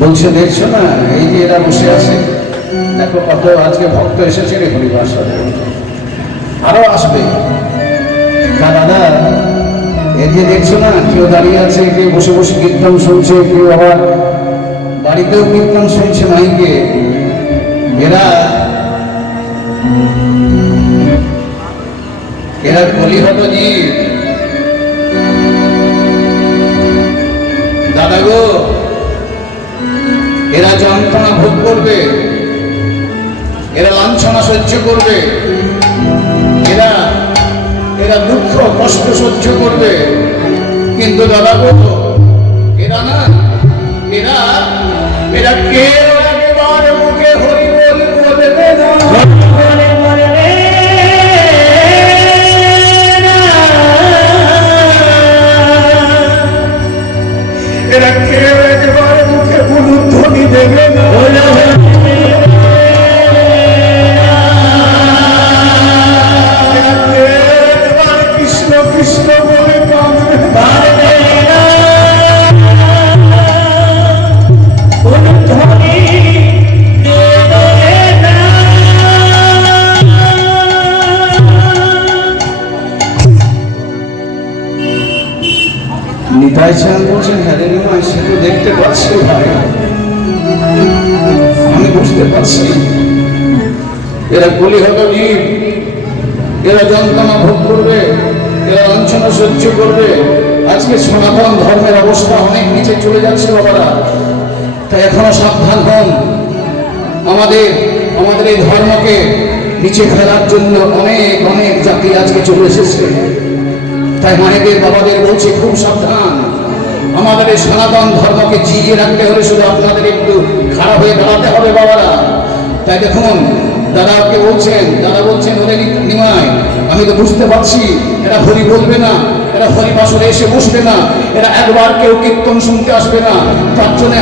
বলছে দেখছো না এই যে এরা বসে আছে, দেখো কত আজকে ভক্ত এসেছে রে হরিবাস, আরো আসবে। দাদা এই যে দেখছো না, কেউ দাঁড়িয়ে আছে, কেউ বসে বসে কীর্তন শুনছে, কেউ আবার বাড়িতেও কীর্তন শুনছে মাইকে। এরা এরা কলিহত জীব। দাদা গো, এরা যন্ত্রণা ভোগ করবে, এরা লাঞ্ছনা সহ্য করবে, এরা এরা দুঃখ কষ্ট সহ্য করবে, কিন্তু দাদা গো এরা না, এরা এরা কেউ একেবারে মুখে হরি বল বলবে না। এরা কেউ একেবারে মুখে বুলুধ্বনি দেবে না। কৃষ্ণ কৃষ্ণ বলে কাঁদবে না। নিতাই চাঁদ বলছেন, হ্যাঁ রে নিমাই, সে তো দেখতে পাচ্ছি ভাই, আমি বুঝতে পারছি এরা কলিহত জীব, এরা যন্ত্রণা ভোগ করবে, এরা লাঞ্ছনা সহ্য করবে। আজকে সনাতন ধর্মের অবস্থা অনেক নিচে চলে যাচ্ছে বাবারা, তাই এখনো সাবধান হন। আমাদের আমাদের এই ধর্মকে নিচে ফেলার জন্য অনেক অনেক জাতি আজকে চলে এসেছে, তাই মায়েদের বাবাদের বলছি খুব সাবধান। আমাদের এই সনাতন ধর্মকে জিইয়ে রাখতে হলে শুধু আপনাদের একটু খারাপ হয়ে দাঁড়াতে হবে বাবারা। তাই দেখুন দাদাকে বলছেন, দাদা বলছেন ওরে নিমাই, আমি তো বুঝতে পারছি এরা হরি বলবে না, এরা হরি বাসরে এসে বসবে না, এরা একবার কেউ কীর্তন শুনতে আসবে না। তার জন্য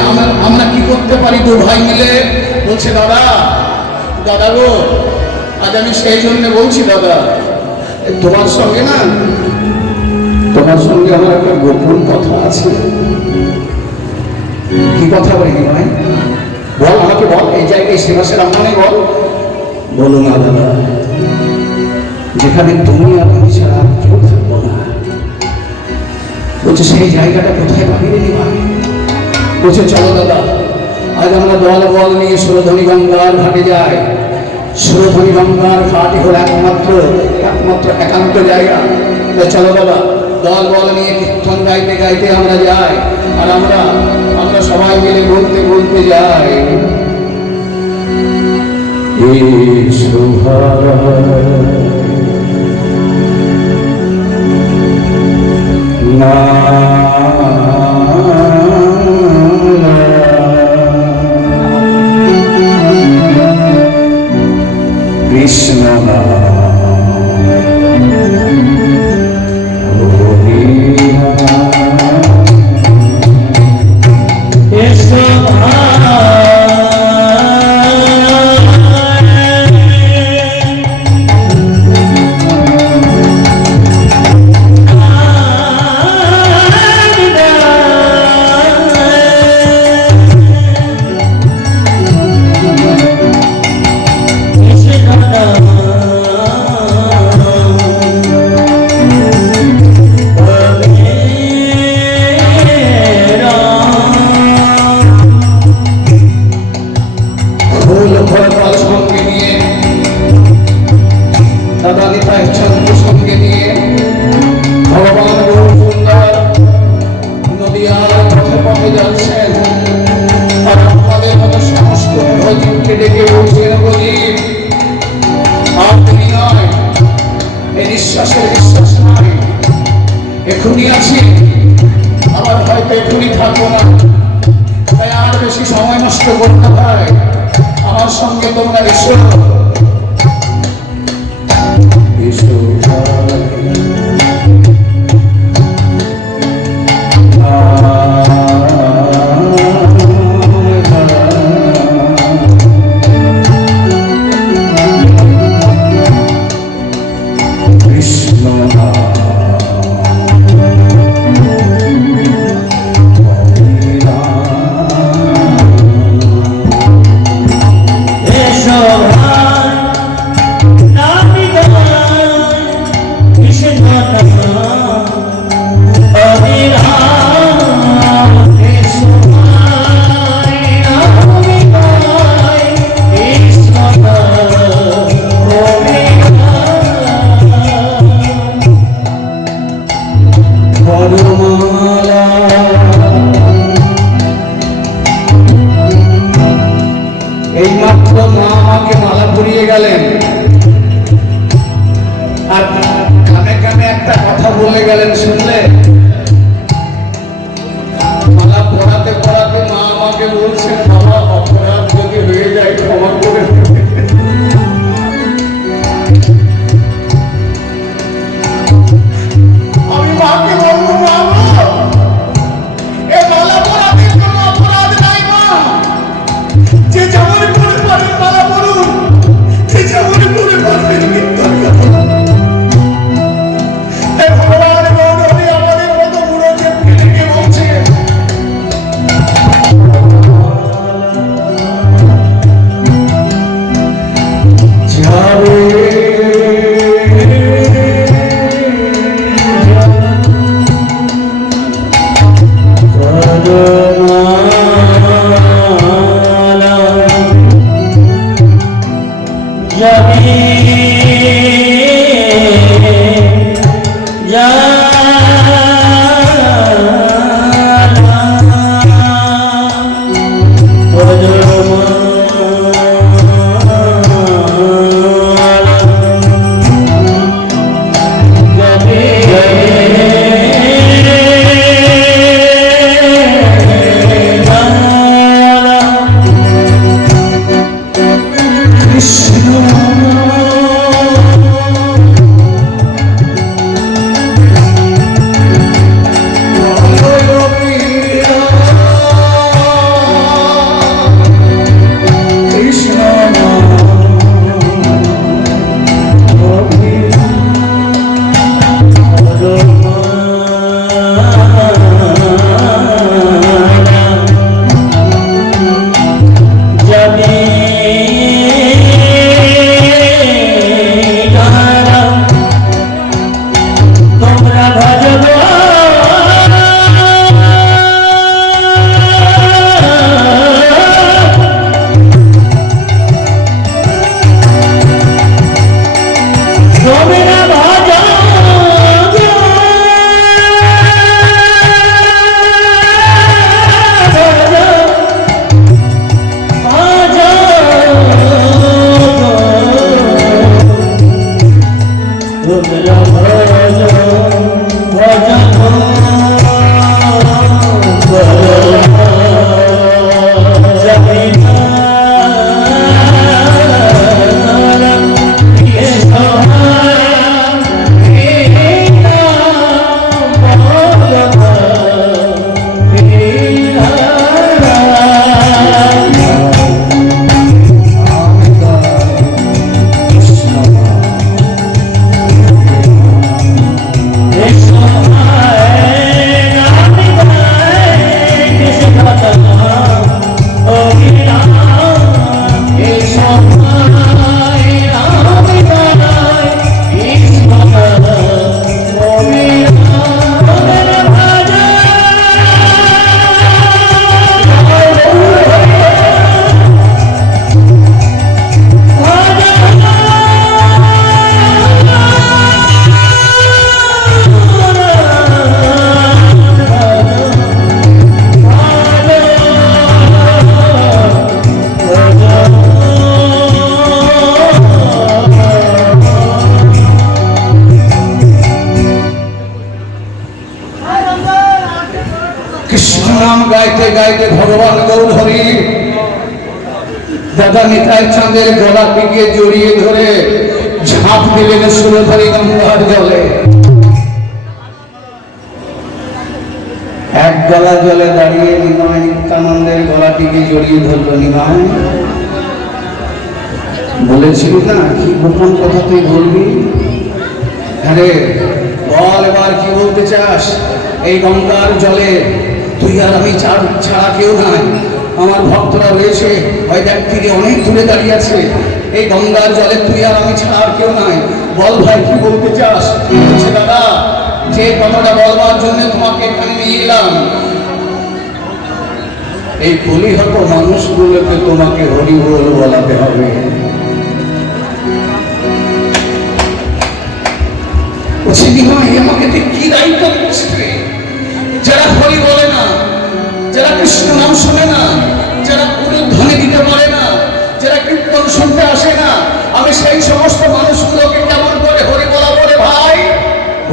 আমরা কি করতে পারি দু ভাই মিলে? বলছে দাদা, দাদা গো আজ আমি সেই জন্য বলছি দাদা, তোমার সঙ্গে না, তোমার সঙ্গে আমার একটা গোপন কথা আছে। কি কথা বলি ভাই? বল আমাকে বল, এই জায়গায় সেবাসের আমানে বল। বলো না দাদা, যেখানে তুমি আর আমি ছাড়া কেউ থাকবো না। বলছে সেই জায়গাটা কোথায় পাবি রে ভাই? বলছে চলো দাদা, আজ আমরা দল বল নিয়ে সুরধনী গঙ্গার ঘাটে যাই। সুরধনী গঙ্গার ঘাটই হলো একমাত্র একান্ত জায়গা। চলো দাদা, দল বল নিয়ে কীর্তন গাইতে গাইতে আমরা যাই, আর আমরা সবাই মিলে বলতে বলতে যাই, না কৃষ্ণ না এখনই আছি, আবার হয়তো এখনই থাকবো না, তাই আর বেশি সময় নষ্ট করতে হয়। আমার সঙ্গে তোমরা এসো, এসো আমাকে মালা পরিয়ে গেলেন আর কানে কানে একটা কথা বলে গেলেন, শুনলে? মালা পড়াতে পড়াতে মা আমাকে বলছে, বাবা অপরাধ যদি হয়ে যায় ক্ষমা করে দেবে। আমি মাকে বলবো, মা এ মালা পড়াতে কোনো অপরাধ নাই মা, যে যেমন করে পারেন মালা পড়ুন, যে যেমন করে পারবেন মিথ্যার কথা। ভগবান গৌরী আমাদের মতো বুড়ো চেপকে লেগে বলছে, যাবে গাইতে গাইতে ভগবান গৌরহরি দাদা নিতাই চাঁদের গলা টিকে জড়িয়ে ধরে ঝাঁপ দিলেন সুরধরি গঙ্গার জলে। এক গলা জলে দাঁড়িয়ে নিমাই নিত্যানন্দের গলাটিকে জড়িয়ে ধরল। নিমাই, বলেছিলি না কি গোপন কথা তুই বলবি? আরে বল এবার কি বলতে চাস? এই গঙ্গার জলে তুই আর আমি ছাড়া কেউ নাই। আমার ভক্তরা রয়েছে, ওই ব্যক্তিকে অনেক দূরে দাঁড়িয়ে আছে। এই গঙ্গার জলে তুই আর আমি ছাড়া আর কেউ নাই। বল ভাই কি বলতে চাস? বলছে দাদা, যে কথাটা বলবার জন্য তোমাকে এখানে নিয়ে এলাম, এই কলিহত মানুষগুলোকে তোমাকে হরি বল বলাতে হবে। বলছে নিমাই, আমাকে কি দায়িত্ব দিচ্ছে? যারা হরি বলে না, যারা কৃষ্ণ নাম শোনে না, যারা উলুধ্বনি দিতে পারে না, যারা কীর্তন শুনতে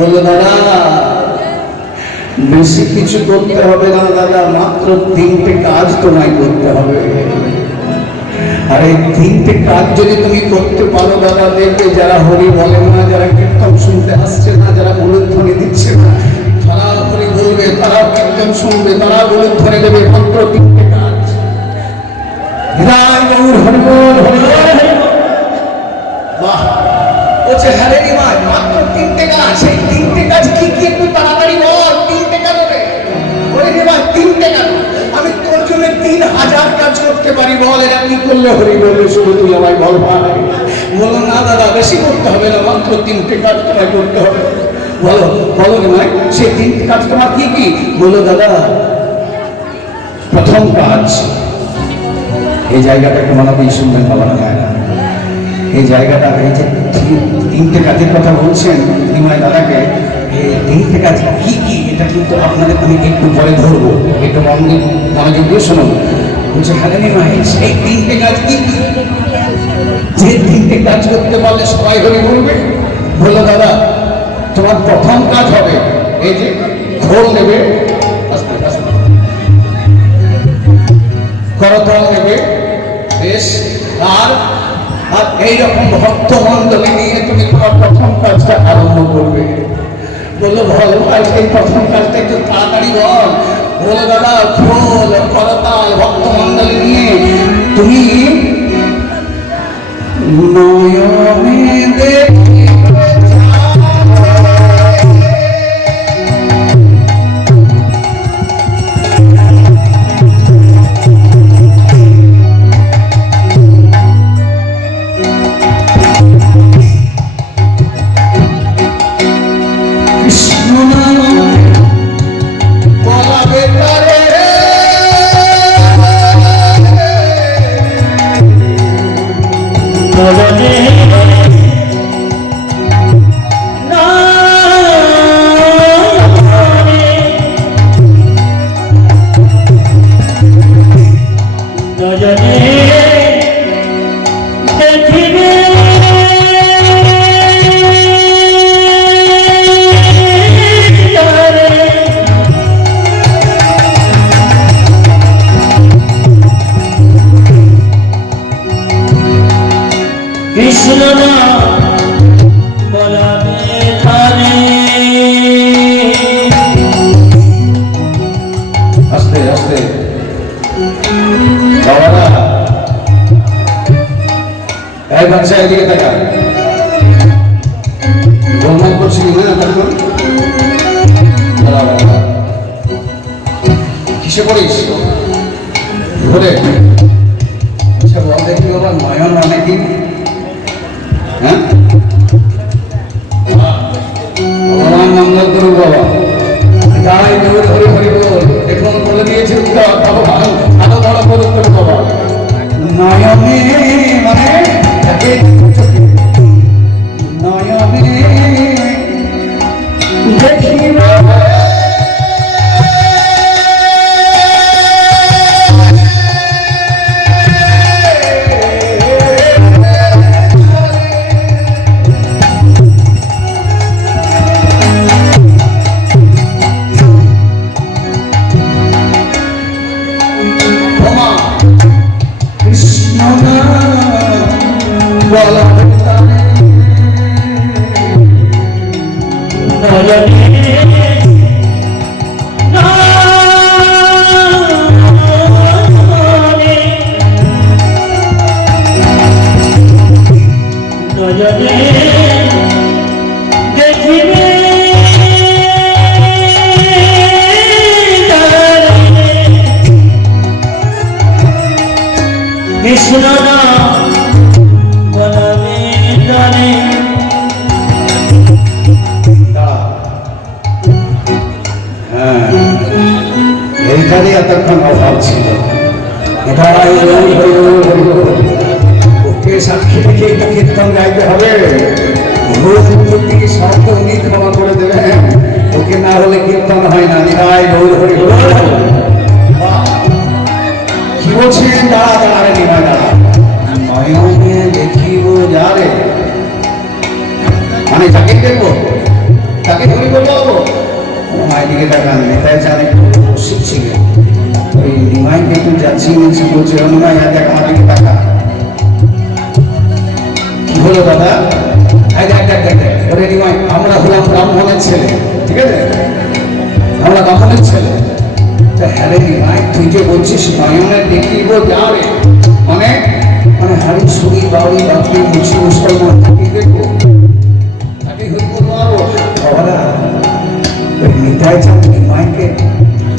বললো দাদা বেশি কিছু করতে হবে না দাদা, মাত্র 3টে কাজ তোমায় করতে হবে। আর এই 3টে কাজ যদি তুমি করতে পারো দাদা, দেখবে যারা হরি বলে না, যারা কীর্তন শুনতে আসছে না, যারা মূলধ্বনি দিচ্ছে না, তারা হরি বলবে, তারা কীর্তন শুনবে, তারা মূলধ্বনি দেবে। মাত্র 3টে কাজ। হৃদয় গৌর হরিবল হরিবল। বাহ, বলছে হ্যাঁ রে নিমাই, মাত্র 3টে কাজ। সেই 3টে কাজ কি কি একটু তাড়াতাড়ি বল। 3টে কেন রে? ওরে নিমাই 3টে কেন? আমি তোর জন্য 3000 কাজ করতে পারি, বল এরা কি করলে হরি বলবে শুধু তুই আমায় বল ভাই। বলো না দাদা বেশি করতে হবে না, মাত্র 3টে কাজ তোমায় করতে হবে। বলো বলো নিমাই সেই 3টে কাজ তোমার কি কি? বলো দাদা প্রথম কাজ, এই জায়গাটা একটু মনে দিয়ে শুনবেন বাবা না, এই জায়গাটা, এই যে 3টে কাজের কথা বলছেন নিমাই দাদাকে, এই 3টে কাজ কি কি এটা কিন্তু আপনাদের আমি একটু পরে ধরবো, একটু মনোযোগ দিয়ে শুনুন। বলছে হ্যাঁ নিমাই সেই 3টে কাজ কি কি? যে 3টে কাজ করতে পারলে সবাই হরি বলবে। বললো দাদা তোমার প্রথম কাজ হবে এই যে খোল নেবে, করতল নেবে, বেশ, আর এইরকম ভক্ত মন্ডলী নিয়ে তুমি তোমার প্রথম কাজটা আরম্ভ করবে। বললো বল ভাই এই প্রথম কাজটা একটু তাড়াতাড়ি বল। বলো দাদা খোল করতাল ভক্ত মন্ডলী নিয়ে তুমি নয়নে দেখি এদিকে টাকা গোলমাল করছি না, তারপর কিসে পড়িস ঘুরে? আচ্ছা বল দেখি বাবা নয়ন মানে কি? হ্যাঁ ভগবান মঙ্গল করুক বাবা, যাই দেবর হরি হরি বল। এখন বলে দিয়েছে আরো বড় করুক বাবা। নয়নে মানে নয়নে দেখিব এইখানে এতক্ষণ অভাব ছিল। ওকে সাক্ষী রেখে এটা কীর্তন গাইতে হবে। শব্দ উনি ক্ষমা করে দেবেন, ওকে না হলে কীর্তন হয় না। নিরায় গৌর হরি কি বলছেন? দাঁড়া দাঁড়ারে নিরায় দাঁড়া। নয়নে দেখিব যারে মানে যাকে দেখবো তাকে হরি বলবো। মায়ের দিকে তাকান, নেতায় জানে উপস্থিত ছিলেন। ওই নিমাইকে একটু যাচ্ছি নিচ্ছি বলছে, নিমাই দেখ আমার দিকে তাকা। কি হলো দাদা? ওরে নিমাই, আমরা হলাম ব্রাহ্মণের ছেলে, ঠিক আছে? আমরা ব্রাহ্মণের ছেলে। হ্যাঁ রে নিমাই, তুই যে বলছিস নয়নের দেখিব যাবে, মানে মানে হাড়ি সুরি বাউরি বাপি মুছি মুসলমান তাকে দেখবো, তাকে হইব বাবারা। ওই নিতাই চাঁদ নিমাইকে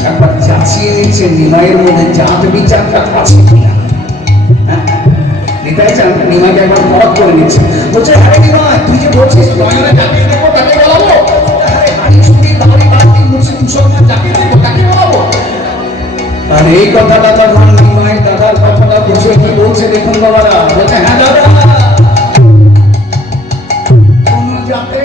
একবার যাচিয়ে নিচ্ছে নিমাইয়ের মধ্যে জাত বিচারটা আছে কিনা। নিতাই চাঁদ নিমাইকে একবার পরখ করে নিচ্ছে, বলছে আরে নিমাই, তুই যে বলছিস নয়নে যাকে দেখবো তাকে বলাবো, হাড়ি সুরি বাউরি বাপি মুছি মুসলমান যাকে দেখবো তাকে বলাবো। আর এই কথাটা তখন নিমাই দাদার কথাটা বুঝে কি বলছে দেখুন বাবারা, বলছে হ্যাঁ দাদা, কোন জাতে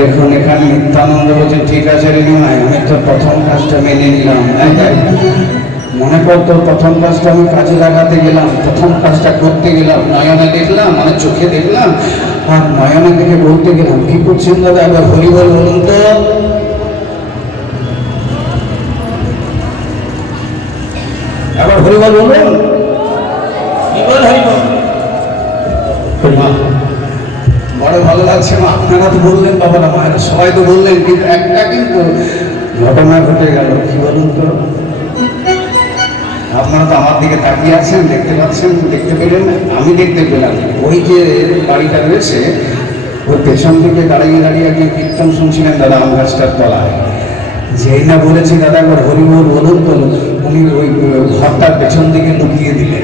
দেখুন এখানে নিত্যানন্দ বলছে ঠিক আছে রে নিমাই, আমি তো প্রথম কাজটা মেনে নিলাম। মনে করতো প্রথম কাজটা আমি কাজে লাগাতে গেলাম, প্রথম কাজটা করতে গেলাম, নয়নে দেখলাম মানে চোখে দেখলাম, আর নয়নে দেখে বলতে গেলাম কি করছেন দাদা, এবার হরিবল বলুন তো। এবার হরিবল বলুন, কি বল হরিবল। বড় ভালো লাগছে মা, আপনারা তো বললেন বাবারা মায়েরা সবাই তো বললেন, কিন্তু একটা কিন্তু ঘটনা ঘটে গেল। কি বলুন তো? আপনারা তো আমার দিকে তাকিয়ে আছেন, দেখতে পাচ্ছেন, দেখতে পেলেন, আমি দেখতে পেলাম। ওই যে বাড়িটা রয়েছে ওর পেছন দিকে দাঁড়িয়ে দাঁড়িয়ে একজন কীর্তন শুনছিলেন দাদা আম গাছটার তলায়। যেই না বলেছি দাদা একবার হরিবল বলুন তো, উনি ওই ঘরটার পেছন দিকে লুকিয়ে দিলেন।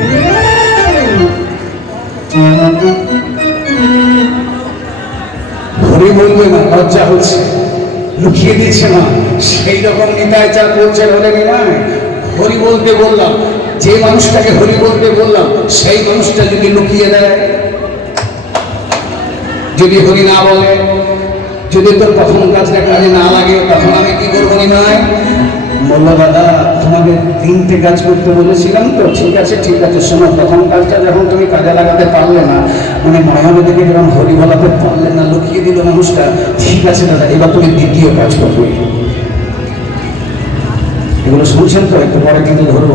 হরি বলবে না, লজ্জা হচ্ছে, লুকিয়ে দিচ্ছে না। সেই রকম নিতাই চাঁদ বলছেন, হরে নিমাই, হরি বলতে বললাম, যে মানুষটাকে হরি বলতে বললাম সেই মানুষটা যদি লুকিয়ে দেয়, যদি হরি না বলে, যদি তোর প্রথম কাজটা কাজে না লাগে, তখন আমি কি করবো নিমাই? বললো দাদা তোমাকে 3টে কাজ করতে বলেছিলাম তো, ঠিক আছে ঠিক আছে শোনো, প্রথম কাজটা যখন তুমি কাজে লাগাতে পারলে না, মানে নয়নে দেখে যখন হরি বলাতে পারলে না, লুকিয়ে দিল মানুষটা, ঠিক আছে দাদা এবার তুমি দ্বিতীয় কাজ করবে। এগুলো শুনছেন তো, একটু পরে কিন্তু ধরবো।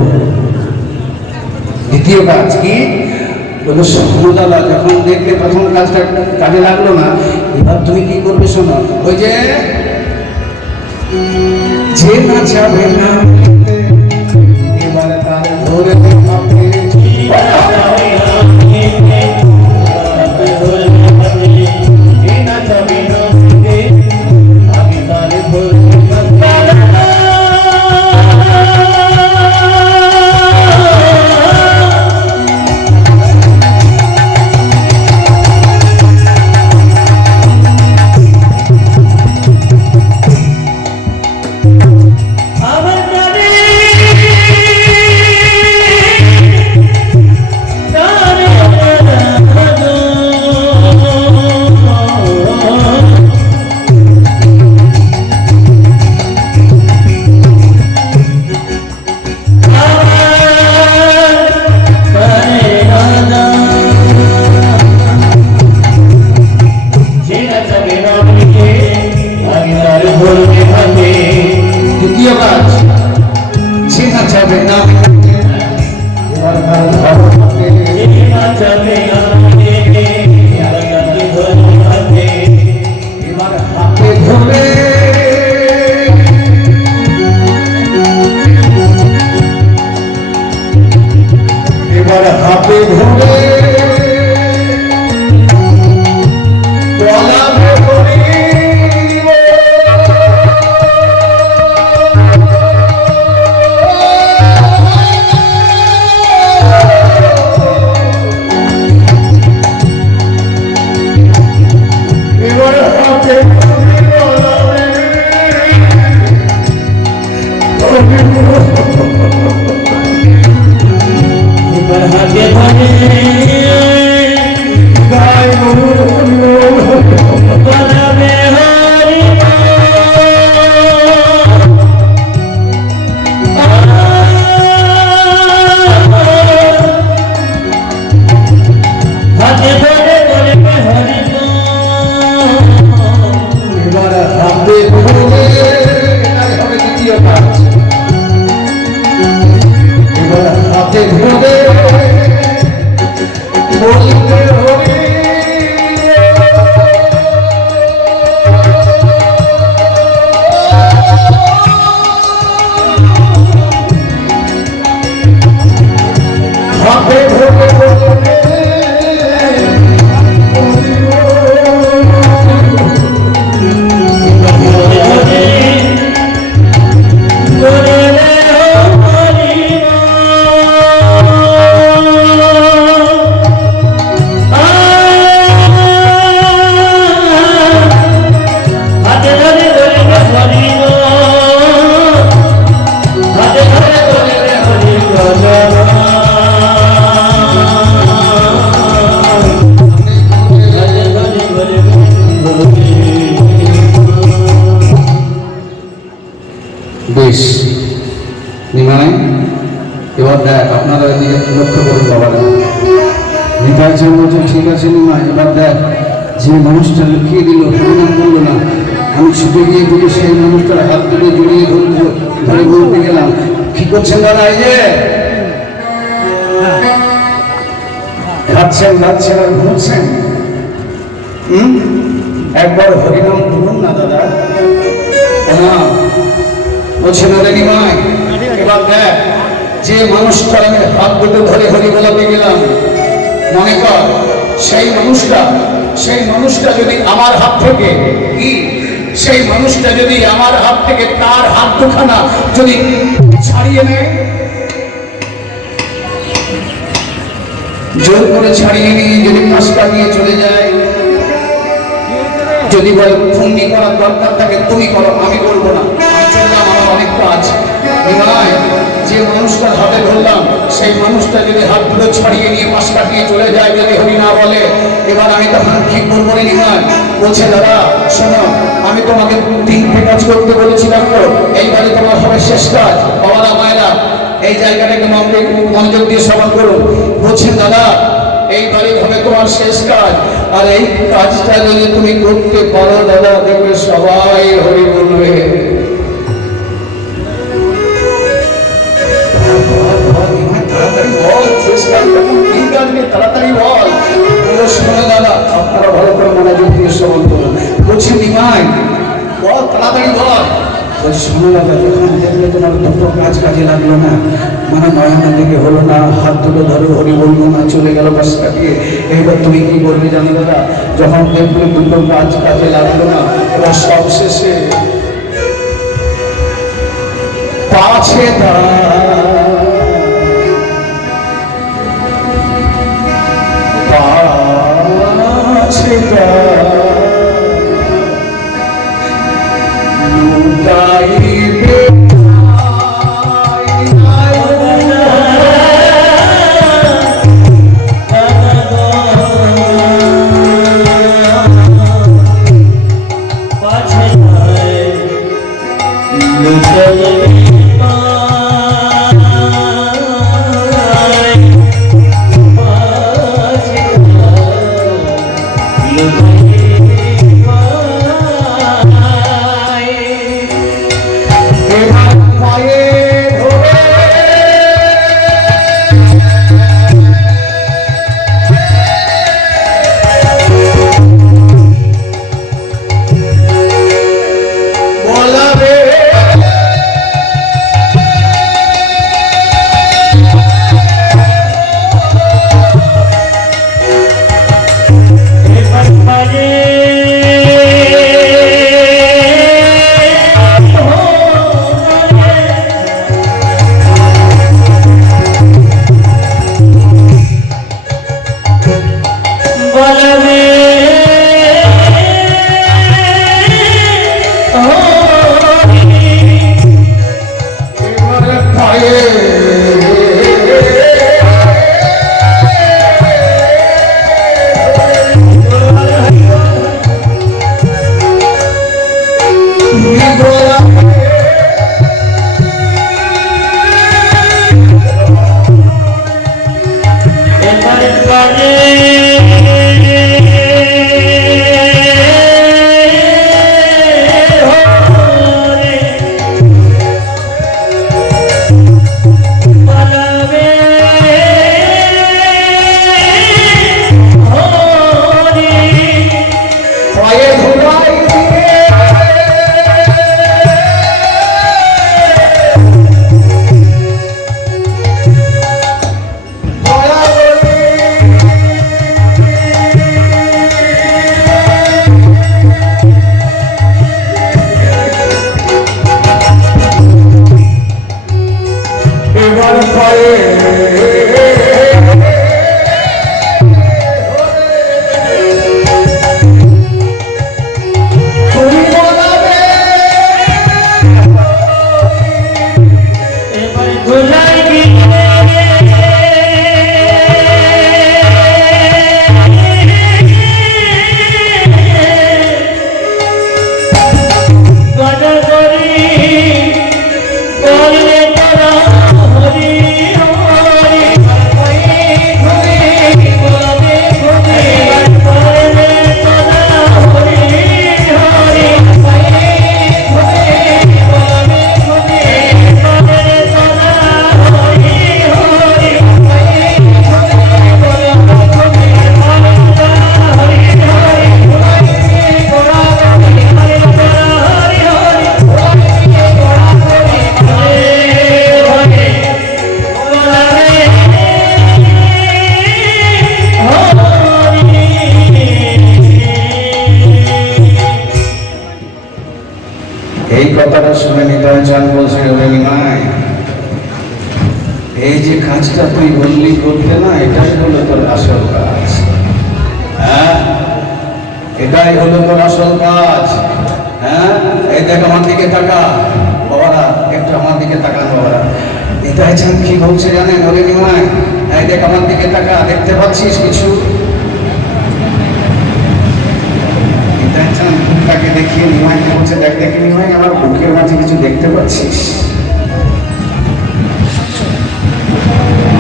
দ্বিতীয় কাজ কি? বললো শোনো দাদা, যখন দেখলে প্রথম কাজটা কাজে লাগলো না, এবার তুমি কি করবে শোনো, ওই যে যে নাচাবে না এবার তার ধরে দ্বিতীয় কাজ যে নাচাবে না এবার হাতে ধরে এবার হাতে ধরে বেশ নিমাই এবার দেখ আপনারা এদিকে লক্ষ্য করুন বাবারা নিতাই যে বলছে ঠিক আছে নিমাই এবার দেখ যে মানুষটা লুকিয়ে দিল প্রণাম করলো না আমি ছুটে গিয়ে বলি সেই মানুষটার হাত ধরে জড়িয়ে ধরে বলতে গেলাম কি করছেন দাদা এই যে খাচ্ছেন নাচ্ছেন আর ঘুরছেন একবার হরিনাম বলুন না দাদা বলছে না রে নিমাই এবার দেখ যে মানুষটা আমি হাত দুটো ধরে হরি বলাতে গেলাম মনে কর সেই মানুষটা যদি আমার হাত থেকে কি সেই মানুষটা যদি আমার হাত থেকে তার হাত দুখানা যদি ছাড়িয়ে নেয় জোর করে ছাড়িয়ে নিয়ে যদি কাজটা নিয়ে চলে যায় যদি বলে ফন্দি করার দরকার থাকে তুমি করো আমি করবো না চললাম আমার অনেক কাজ নয় যে মানুষটার হাতে ধরলাম সেই মানুষটা যদি হাত দুটো ছাড়িয়ে নিয়ে পাশ কাটিয়ে চলে যায় যদি হরি না বলে এবার আমি তখন ঠিক করবো নি নয় বলছে দাদা শোনো আমি তোমাকে 3টে কাজ করতে বলেছিলাম তো এইবারে তোমার হবে শেষ কাজ বাবারা মায়েরা এই জায়গাটাকে মনোযোগ দিয়ে শ্রবণ করুন বলছেন দাদা এইবারে হবে তোমার শেষ কাজ আর এই কাজটা যদি তুমি করতে পারো দাদা দেখবে সবাই হরি বলবে তাড়াতাড়ি বল শোনো দাদা আপনারা ভালো করে মনোযোগ দিয়ে শ্রবণ করুন বলছি নিমাই বল তাড়াতাড়ি বল বলছি শোনো দাদা, যখন দেখলে তোমার দুটো কাজে লাগলো না, মানে নয়নের দিকে হলো না, হাত দুটো ধরে হরি বললো না, চলে গেল পাশ কাটিয়ে, এইবার তুমি কি করবে জানো দাদা? যখন দেখলে দুটো কাজে লাগলো না, এবার সব শেষে পাছে লুকাইবে এই কথাটা শুনে নিতাই চান বলছে, নাই এই যে কাজটা তুই বললি করতে না, এটাই হলো তোর আসল কাজ। হ্যাঁ, এটাই হলো তোর আসল কাজ। হ্যাঁ, এই দেখ আমার দিকে তাকা বাবারা, একটু আমার দিকে তাকান বাবারা। নিতাই চান কি বলছে জানেন? ওরে নিমাই, এই দেখ আমার দিকে তাকা, দেখতে পাচ্ছিস কিছু? তাকে দেখিয়ে নিমাইকে বলছে, দেখ দেখি নিমাই, আমার বুকের মাঝে কিছু দেখতে পাচ্ছিস?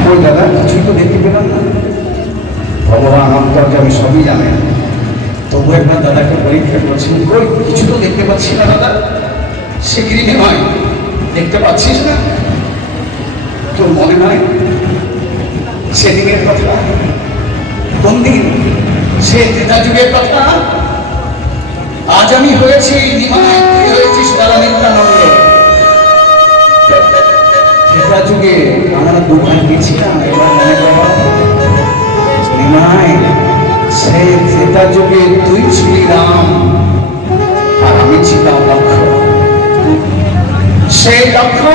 ওই দাদা কিছুই তো দেখতে পেলাম না। ভগবান অন্তরকে আমি সবই জানি, তবু একবার দাদাকে পরীক্ষা করছি, কই কিছু তো দেখতে পাচ্ছি না দাদা। সে কি নিমাই, দেখতে পাচ্ছিস না? তোর মনে হয় সেদিনের কথা? কোন দিন? সে ত্রেতা যুগের কথা। আজ আমি হয়েছি নিমাই, তুই হয়েছিস তারা নিত্যানন্দ। সেটা যুগে আমরা দুভাই গেছিলাম, এবার মনে করো নিমাই, সেই সেটা যুগে তুই ছিলি রাম আর আমি ছিলাম লক্ষ্মণ। সেই লক্ষ্য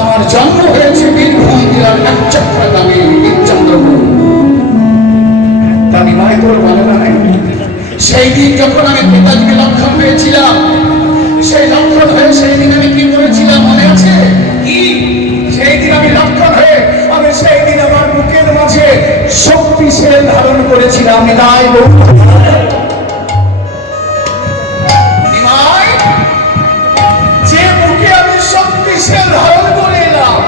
আমার জন্ম হয়েছে বীরভূম জেলার একচক্র গ্রামে বীরচন্দ্রপুর। তা নিমাই তোর মনে নাই? সেই দিন যখন আমি পিতাজিকে লক্ষণ পেয়েছিলাম, সেই লক্ষণ হয়ে সেই দিন আমি কি করেছিলাম মনে আছে? কি সেই দিন আমি লক্ষণ হয়ে আমি সেই দিন আমার বুকের মাঝে শক্তিশীল ধারণ করেছিলাম। নিতাই গৌর নিমাই, যে বুকে আমি শক্তিশীল ধারণ করে এলাম,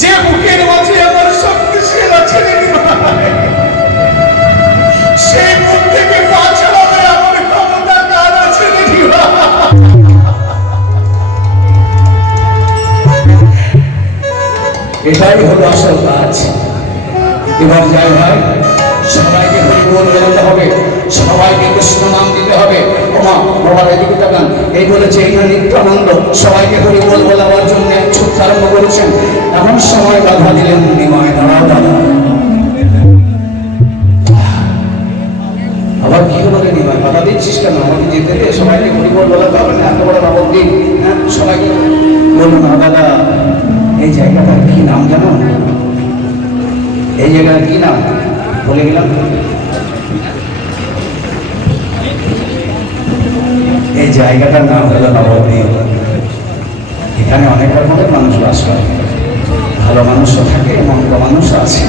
যে বুকের মাঝে আমার শক্তিশীল আছে নিমাই, সেই মুখ থেকে পা চালাবে আমার ক্ষমতা কার আছে নিমাই? এটাই হলো আসল কাজ। এবার যাই ভাই, সবাইকে হরি বল বলতে হবে, সবাইকে কৃষ্ণ নাম দিতে হবে। ওমা বাবার এদিকে তাকান, এই বলেছে এই না নিত্যানন্দ সবাইকে হরি বল বলাবার জন্য ছুট আরম্ভ করেছেন। এমন সময় বাধা দিলেন নিমাই, দাঁড়াও দাদা। আবার কি হলো রে নিমাই, বাধা দিচ্ছিস কেন? আমাকে যেতে দে, সবাইকে হরি বল বলাতে হবে না, এত বড় বাবদ দিন। হ্যাঁ, সবাইকে বললো না দাদা, এই জায়গাটার কি নাম জানো? এই জায়গার কি নাম বলে গেলাম? এই জায়গাটার নাম হলো নবদ্বীপ। এখানে অনেক রকমের মানুষ বাস করে, ভালো মানুষও থাকে, মন্দ মানুষও আছে।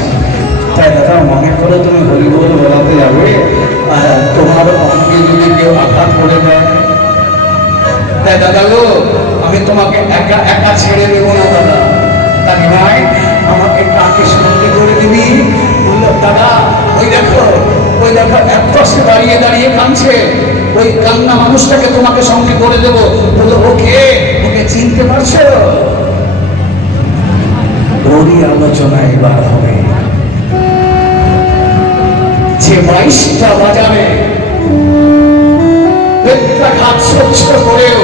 তাই দাদা মনে করে তুমি হরিবোল বলাতে যাবে, আর তোমার অঙ্গে যদি কেউ আঘাত করে দেয়, তাই দাদা গো, আমি তোমাকে একা একা ছেড়ে দেবো না দাদা। তা নিমাই, আমাকে কাকে সঙ্গে করে দিবি? বললো দাদা ওই দেখো এক পাশে দাঁড়িয়ে দাঁড়িয়ে কাঁদছে, ওই কান্না মানুষটাকে তোমাকে সঙ্গে করে দেবো। বললো ওকে চিনতে পারছো? ওরই আলোচনা এবার হবে। যে 22টা বাজারে বেত্রাঘাত সহ্য করেও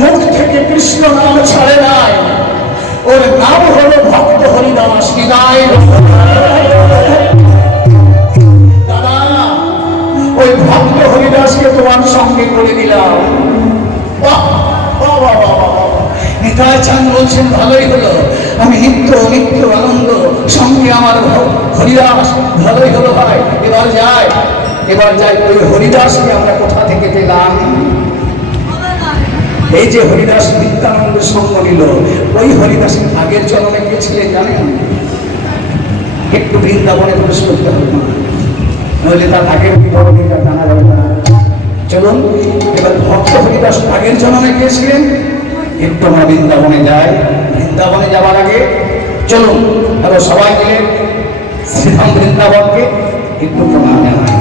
মুখ থেকে কৃষ্ণ নাম ছাড়ে নাই, ওর নাম হলো ভক্ত হরিদাস। নিতাই দাদা, ওই ভক্ত হরিদাসকে তোমার সঙ্গে করে দিলাম। বাহ বাহ বাহ বাহ বাহ। নিতাই চাঁদ বলছেন ভালোই হলো, আমি নিত্য নিত্য আনন্দ সঙ্গে আমার হরিদাস, ভালোই হলো ভাই। এবার যাই ওই হরিদাসকে আমরা কোথা থেকে পেলাম? এই যে হরিদাস নিত্যানন্দের সঙ্গ নিল, ওই হরিদাস আগের জন্মে কে ছিলেন জানেন? একটু বৃন্দাবনে প্রবেশ করতে হবে না, নইলে তার আগের বিবরণীটা জানা যাবে না। চলুন এবার ভক্ত হরিদাস আগের জন্মে কে ছিলেন একটু আমরা বৃন্দাবনে যাই। বৃন্দাবনে যাওয়ার আগে চলুন আরো সবাই মিলে শ্রীরাম বৃন্দাবনকে একটু প্রণাম জানাই।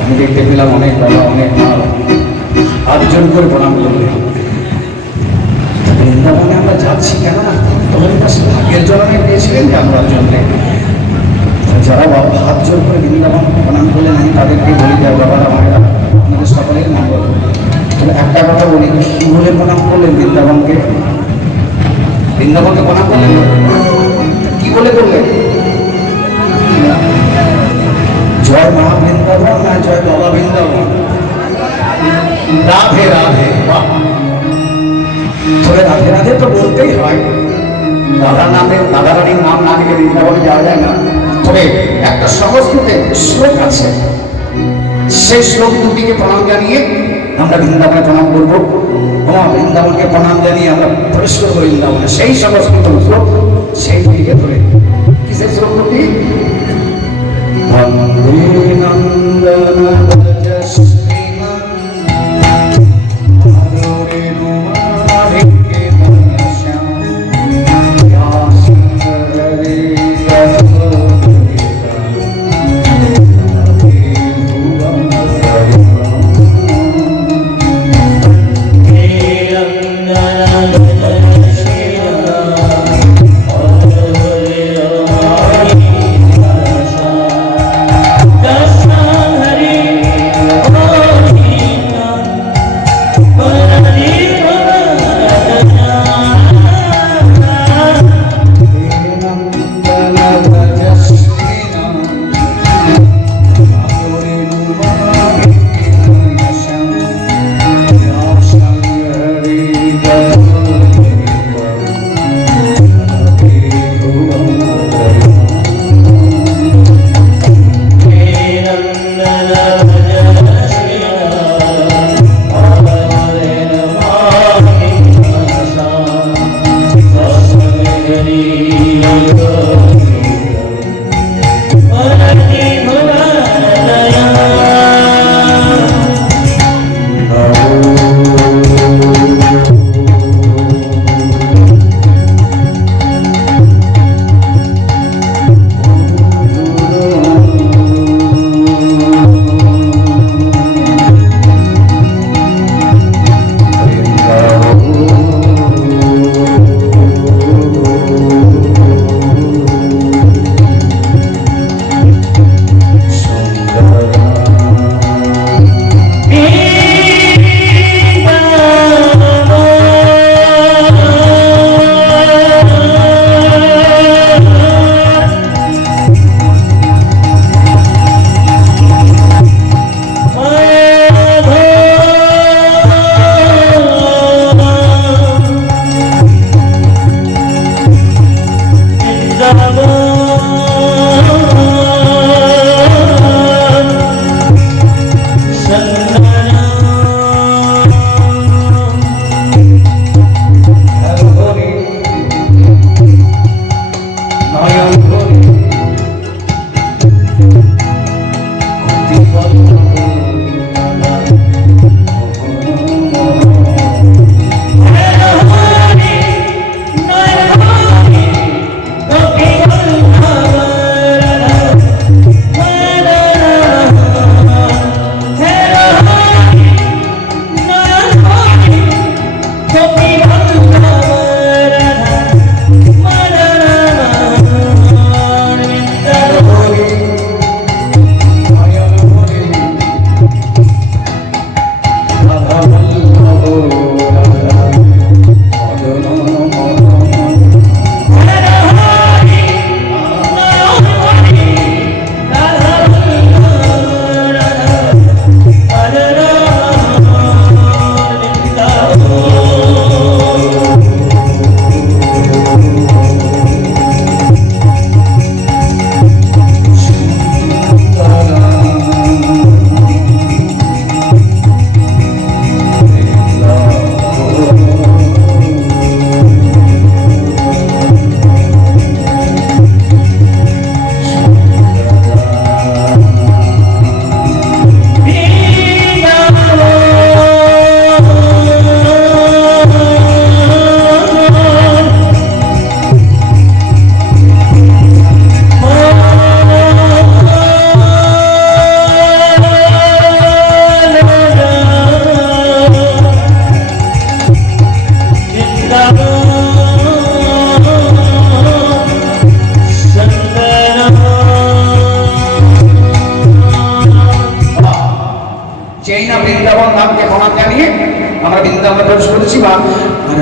আমি দেখতে পেলাম অনেক বাবা অনেক মা হাত জোর করে প্রণাম করলেন। বৃন্দাবনে আমরা যাচ্ছি কেন না? তোমাদের কাছে ভাগ্যের জন্মে পেয়েছিলেন যে আমরা জন্যে যারা বাবা হাত জোর করে বৃন্দাবন প্রণাম করলেন, আমি তাদেরকে বলি দেয় বাবারা মায়েরা আমাদের সকলের মঙ্গল। তাহলে একটা কথা বলি, কি বলে প্রণাম করলেন বৃন্দাবনকে? বৃন্দাবনকে প্রণাম করলেন কি বলে করলেন? জয় মা বৃন্দাবন না জয় বাবা বৃন্দাবন? রাধে রাধে। তবে রাধে রাধে তো বলতেই হয়, দাদার নামে দাদা রানীর নাম না নিলে বৃন্দাবনে যাওয়া যায় না। তবে একটা সংস্কৃতে শ্লোক আছে, সেই শ্লোক দুটিকে প্রণাম জানিয়ে আমরা বৃন্দাবনে প্রণাম করবো। বৃন্দাবনকে প্রণাম জানিয়ে আমরা প্রবেশ করবো বৃন্দাবনে। সেই সংস্কৃত শ্লোক সেই দুটিকে ধরে কি সেই শ্লোক দুটি? বন্দে নন্দন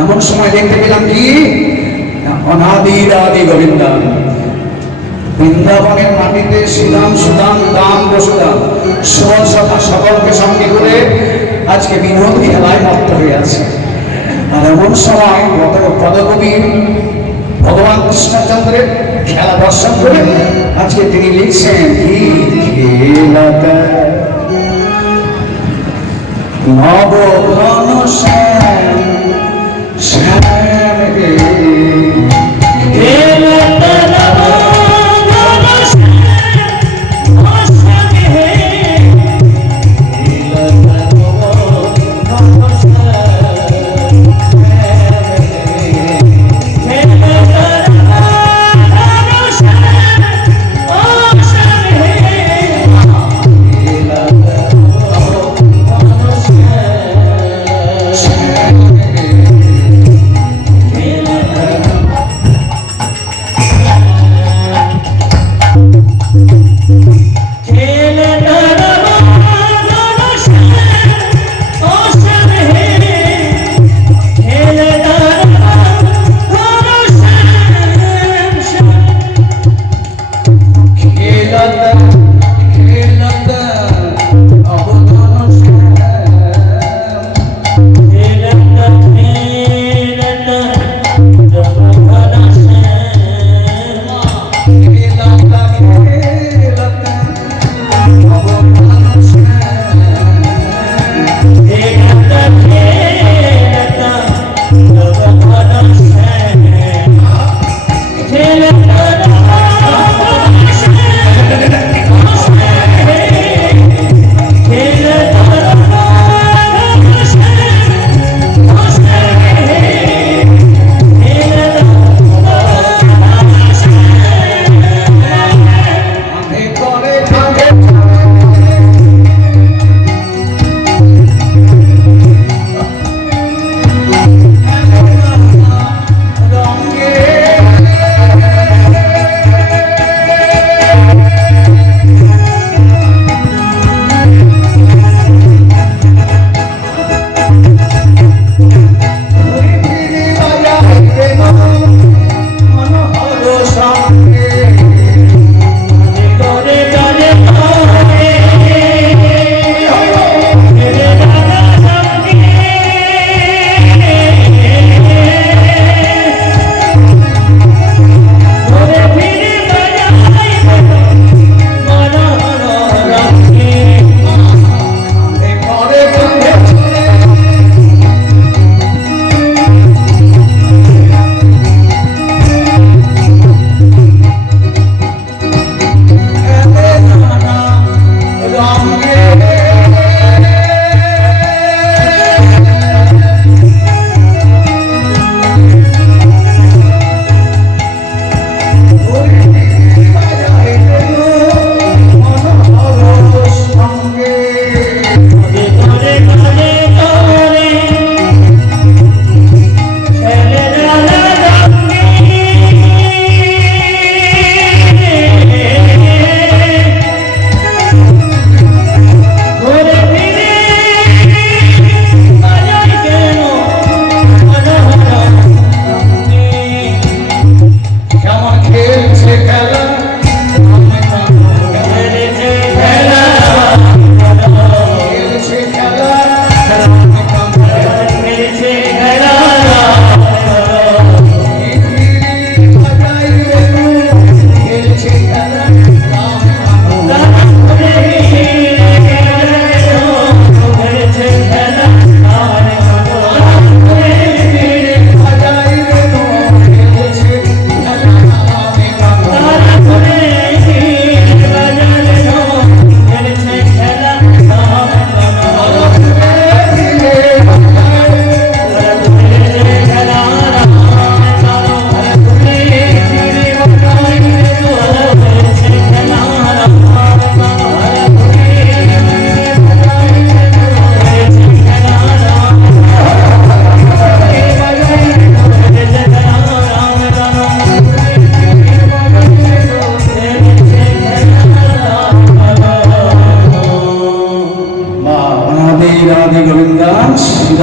এমন সময় দেখতে পেলাম কি অনাদি আদি গোবিন্দা বৃন্দাবনের মাটিতে সুদাম সুদাম দাম বসুদাম সবল সখা সকলকে সঙ্গে করে আজকে বিনোদ খেলায় মত্ত হয়ে আছে। আর এমন সময় পদকবি ভগবান কৃষ্ণচন্দ্রের খেলা দর্শন করে আজকে তিনি লিখছেন কি খেলাটা নব ঘন শ্যাম শ্যাম রে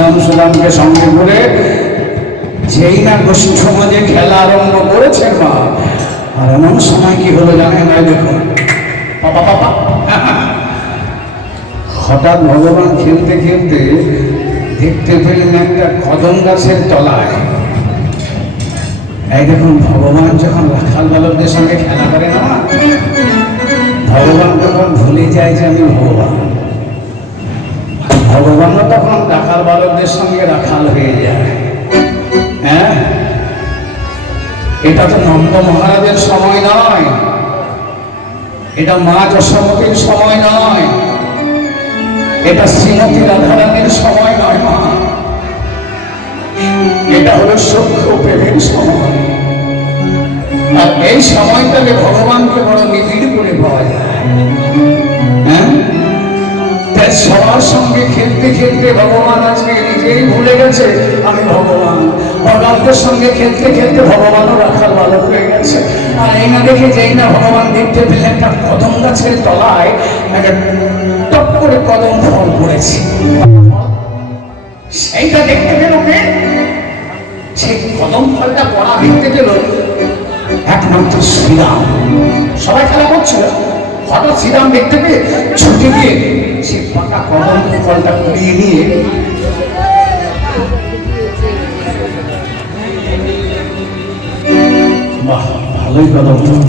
সুদাম সুদামকে সঙ্গে করে যেই না গোষ্ঠ মাঝে খেলা আরম্ভ করেছে মা, আর এমন সময় কি হলো জানেন? দেখুন হঠাৎ ভগবান খেলতে খেলতে দেখতে পেলেন একটা কদম গাছের তলায়। এই দেখুন, ভগবান যখন রাখাল বালকদের সঙ্গে খেলা করে না, ভগবান তখন ভুলে যায় যে আমি ভগবান। ভগবানও তখন রাখাল বালকদের সঙ্গে রাখাল হয়ে যায়। হ্যাঁ, এটা তো নন্দ মহারাজের সময় নয়, এটা মা যশোমতীর সময় নয়, এটা শ্রীমতী রাধারানীর সময় নয় মা, এটা হলো সূক্ষ্ম প্রেমের সময়। আর এই সময়টাকে ভগবানকে বড় নিবিড় করে পাওয়া যায়। হ্যাঁ, তাই সবার সঙ্গে খেলতে খেলতে ভগবান আজকে নিজেই ভুলে গেছে আমি ভগবান। ভগবানদের সঙ্গে খেলতে খেলতে ভগবানও রাখার বালক হয়ে গেছে। আর এই না দেখে যেই না ভগবান দেখতে পেলেন একটা কদম গাছের তলায় একটা টপ করে কদম ফল পড়েছে। সেইটা দেখতে পেল কে? সেই কদম ফলটা পড়া দেখতে পেল একমাত্র শ্রীরাম। সবাই খেলা করছিল, হঠাৎ শ্রীরাম দেখতে পেয়ে ছুটে গিয়ে সে পাকা কদম ফলটা কুড়িয়ে নিয়ে বাহ, ভালোই কদম ফল।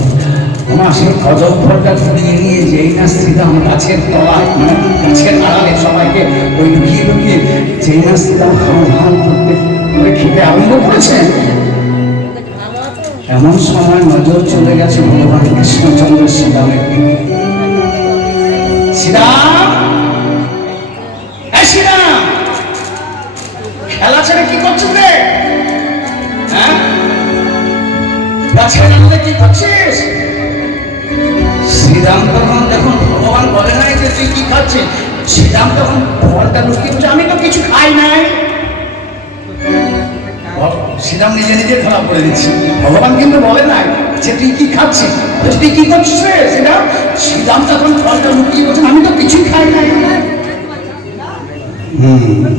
আমার সেই কদম ফলটা কুড়িয়ে নিয়ে যেই না শ্রীরাম গাছের তলায়, মানে গাছের আড়ালে সবাইকে ওই লুকিয়ে লুকিয়ে যেই না শ্রীরাম হাম হাম করতে করে খেতে আরম্ভ করেছেন, এমন সময় নজর চলে গেছে ভগবান কৃষ্ণচন্দ্র শ্রীরামের দিকে। শ্রীরাম, শ্রীরাম, খেলা ছেড়ে কি করছিস রে? হ্যাঁ, গাছের আড়ালে কি করছিস? শ্রীরাম তখন দেখুন ভগবান বলে নাই যে তুই কি খাচ্ছিস। শ্রীরাম তখন ফলটা লুকিয়ে বলছে আমি তো কিছু খাই নাই। শ্রীরাম নিজে নিজে ধরা পড়ে দিচ্ছে। ভগবান কিন্তু বলে নাই যে তুই কি খাচ্ছিস, তুই কি করছিস রে শ্রীরাম। শ্রীরাম তখন ফলটা লুকিয়ে বলছেন আমি তো কিছুই খাই নাই।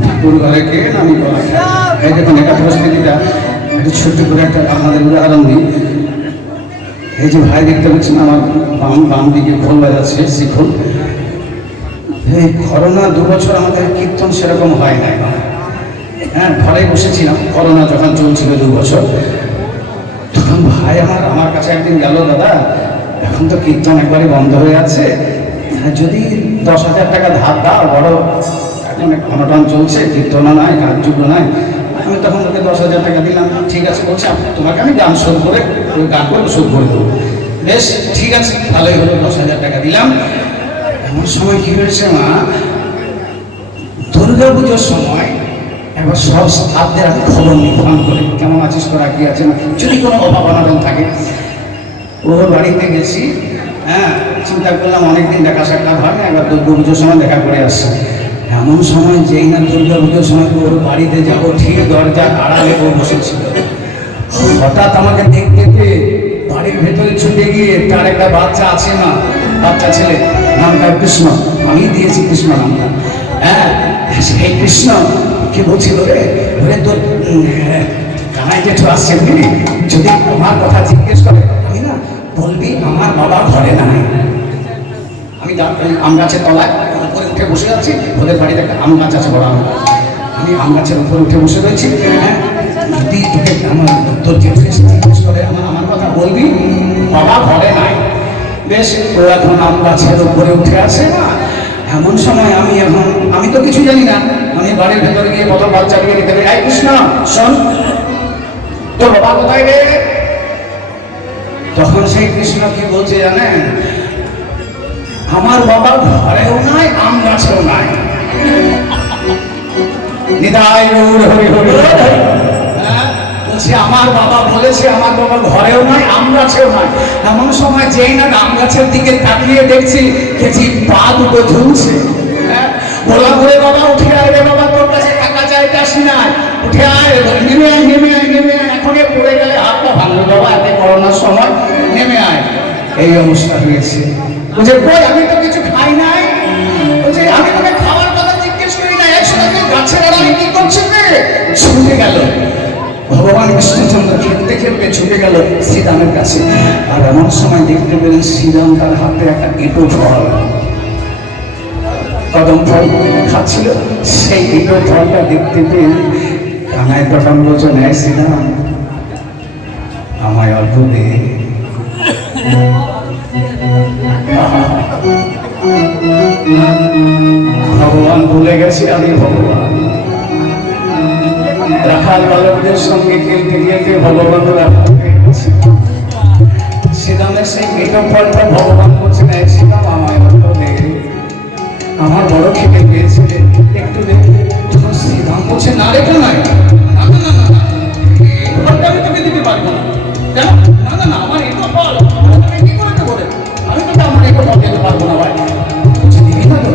ঠাকুর ঘরে কে আমি বলা এই দেখুন এটা পরিস্থিতিটা একটু ছোট্ট করে একটা আপনাদের উদাহরণ দিই। এই যে ভাই দেখতে পাচ্ছেন আমার বাম দিকে খোল বাজাচ্ছে শিখুন। এই করোনা 2 বছর আমাদের কীর্তন সেরকম হয় নাই। হ্যাঁ, ঘরে বসেছিলাম করোনা যখন চলছিল 2 বছর। তখন ভাই আমার কাছে একদিন গেল, দাদা এখন তো কীর্তন একবারই বন্ধ হয়ে আছে, যদি 10,000 টাকা ধার দাও, বড় এখন অনটন চলছে, কীর্তনও নাই, কাজযোগ্য নাই। আমি তখন ওকে 10,000 টাকা দিলাম। ঠিক আছে বলছে, তোমাকে আমি গান শোধ করে ওই গান করে শোধ করে দেবো। বেশ ঠিক আছে, ভালোই হলো, 10,000 টাকা দিলাম। এমন সময় কি হয়েছে মা, দুর্গা পুজোর সময় একবার সব স্টাফদের আমি খবর নিই ফোন করে, কেমন আছিস তোরা, কি আছে না, যদি কোনো অভাব অনাটন থাকে। ওর বাড়িতে গেছি। হ্যাঁ, চিন্তা করলাম অনেকদিন দেখা সাক্ষাৎ হয় না, একবার দুর্গা পুজোর সময় দেখা করে আসছে। এমন সময় যেই না দুর্গা পুজোর সময় ওর বাড়িতে যাবো, ঠিক দরজার আড়ালে ও বসেছিল। হঠাৎ আমাকে দেখতে পেয়ে বাড়ির ভেতরে ছুটে গিয়ে তার একটা বাচ্চা আছে না, বাচ্চা ছেলে, নামটা কৃষ্ণ, আমি দিয়েছি কৃষ্ণ নামটা। হ্যাঁ, সেই কৃষ্ণ কি বলছিল রে, ওরে তোর কানাই জেঠু আসছে বুঝলি, যদি আমার কথা জিজ্ঞেস করে আমি না বলবি আমার বাবা ঘরে নাই। আমি আম গাছের তলায় উপরে উঠে বসে আছি, ওদের বাড়িতে একটা আম গাছ আছে, বড় আম গাছ। আমি আম গাছের উপরে উঠে বসে রয়েছি। হ্যাঁ, যদি তোকে আমার তোর জিজ্ঞেস করে আমার কথা বলবি বাবা ঘরে নাই। বেশ, ও এখন আম গাছের উপরে উঠে আছে না। এমন সময় আমি তো কিছু জানি না, আমি বাড়ির ভেতরে গিয়ে প্রথম বাচ্চাকে নিতে পারি, এই কৃষ্ণ শোন, তোর বাবা কোথায় রে? তখন সেই কৃষ্ণ কি বলছে জানেন, আমার বাবা ঘরেও নাই, আম গাছেও নাই। নিতাই গৌর হরি হরি। বলছে আমার বাবা বলেছে আমার বাবা ঘরেও নাই, আম গাছেও নাই। এমন সময় যেই না আম গাছের দিকে তাকিয়ে দেখছি পা দুটো ঝুলছে। বলা করে বাবা উঠে আয় রে বাবা, তোর কাছে টাকা চাইতে আসি না, উঠে আয়, নেমে আয় নেমে আয় নেমে আয়, এখনই পড়ে গেলে হাতটা ভাঙবে বাবা, এতে করোনার সময় নেমে আয়। এই অবস্থা হয়েছে। বলছে কই, আমি তো কিছু খাই নাই। বলছে আমি তোকে খাওয়ার কথা জিজ্ঞেস করি না, একসময় তুই গাছের আড়ালে কি করছে কে? ছুটে গেল ভগবান কৃষ্ণচন্দ্র, খেলতে খেলতে ছুটে গেল শ্রীরামের কাছে। আর এমন সময় দেখতে পেলেন শ্রীরাম তার হাতে একটা এঁটো ফল, কদম ফল খাচ্ছিল। সেই এঁটো ফলটা দেখতে পেয়ে কানায় তখন বলছেন, হ্যাঁ শ্রীরাম, আমায় অল্প দে। ভগবান ভুলে গেছে আমি ভগবান। রাখাল বালকদের সঙ্গে খেলতে খেলতে ভগবান শ্রীরামের সেই এঁটো ফলটা ভগবান বলছে, না শ্রীরাম আমায় অল্প দে, আমার বড় খেতে পেয়েছে, একটু দেখে। তখন শ্রীরাম বলছে, না রেখে নাই, না না না না, এই ফলটা আমি তোকে দিতে পারবো না। কেন? না না না, আমার এঁটো ফল আমি কি করে দেবো রে? আমি তোকে আমার এঁটো ফল দিতে পারবো না ভাই। বলছে দিবি না তো?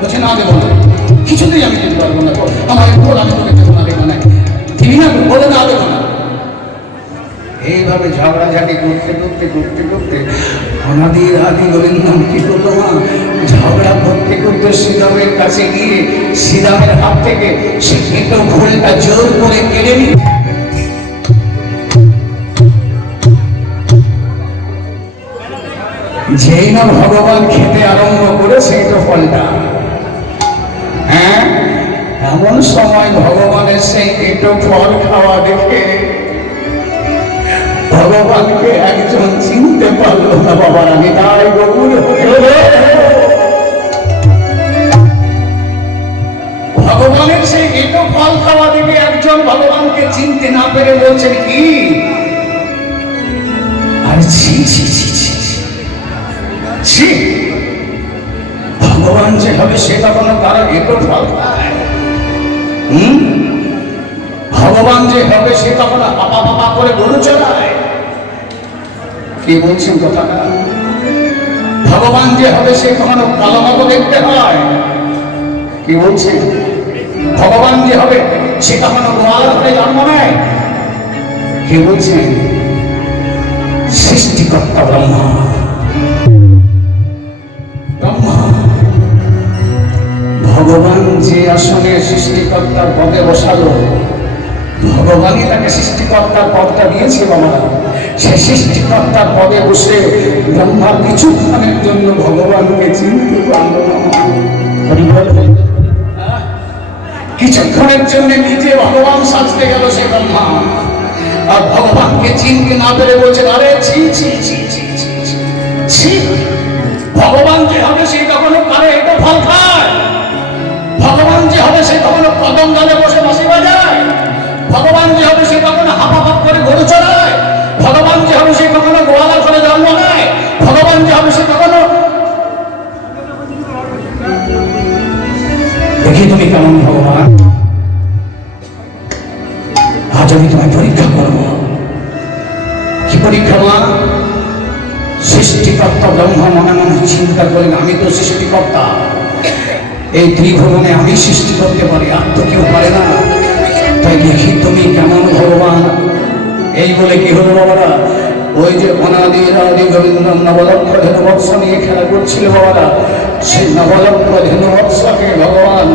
বলছে না দেবো না, কিছুতেই আমি দিতে পারবো না, আমার এঁটো ফল আমি তোকে দেবো না, দেবো না, দিবি না? বলে না দেবো না। এইভাবে ঝগড়াঝাটি করতে করতে করতে করতে অনাদির আদি গোবিন্দম কি করলো মা, ঝগড়া করতে করতে শ্রীরামের কাছে গিয়ে শ্রীরামের হাত থেকে সে এঁটো ফলটা জোর করে কেড়ে নিয়ে যেই না ভগবান খেতে আরম্ভ করেছে এঁটো ফলটা, হ্যাঁ, এমন সময় ভগবানের সেই এঁটো ফল খাওয়া দেখে ভগবানকে একজন চিনতে পারলো না। বাবার আমি তাই গোকুল ভগবানের সেই এঁটো ফল খাওয়া দেখে একজন ভগবানকে চিনতে না পেরে বলছেন কি, আরে ছি ছি ছি ছি ছি, ভগবান যে হবে সে কখনো কারো এঁটো ফল খায়? ভগবান যে হবে সে কখনো হাপা হাপা করে গরু চড়ায়? কি বলছেন কথাটা? ভগবান যে হবে সে কখনো কালো মতো দেখতে হয়? কি বলছেন? ভগবান যে হবে সে কখনো গোয়াল হয়ে জন্ম নেয়? কি বলছেন? সৃষ্টিকর্তা ব্রহ্মা, ব্রহ্মা ভগবান যে আসলে সৃষ্টিকর্তার পদে বসালো, ভগবানই তাকে সৃষ্টিকর্তার পদটা দিয়েছে। বাবা সে সৃষ্টিকর্তার পদে বসে ব্রহ্মা কিছুক্ষণের জন্য ভগবানকে চিনতে পারল না। কিছুক্ষণের জন্য নিজে ভগবান সাজতে গেল সে ব্রহ্মা, আর ভগবানকে চিনতে না পেরে বলছেন, আরে ছি ছি ছি ছি ছি ছি, ভগবান যে হবে সে কখনো কারে এঁটো ফল খায়? ভগবান যে হবে সে কখনো কদম গালে বসে বাঁশি বাজায়? ভগবান যে হবে সে কখনো হাপা হাপ করে গরু চড়ায়? ভগবান যে হবে সে কখনো গোয়ালা করে জন্ম নেয়? ভগবান যে হবে সে কখনো, দেখি তুমি কেমন ভগবান, আজ আমি তোমায় পরীক্ষা করবো। কি পরীক্ষা মা? সৃষ্টিকর্তা ব্রহ্মা মনে মনে চিন্তা করেন, আমি তো সৃষ্টিকর্তা, এই ত্রিভুবনে আমি সৃষ্টি করতে পারি, আর তো কেউ পারে না, তাই দেখি তুমি কেমন ভগবান। এই বলে কি হলো বাবারা, ওই যে অনাদির আদি গোবিন্দ নবলক্ষ ধেনুবৎস নিয়ে খেলা করছিল বাবারা, সেই নবলক্ষ ধেনুবৎসকে ভগবান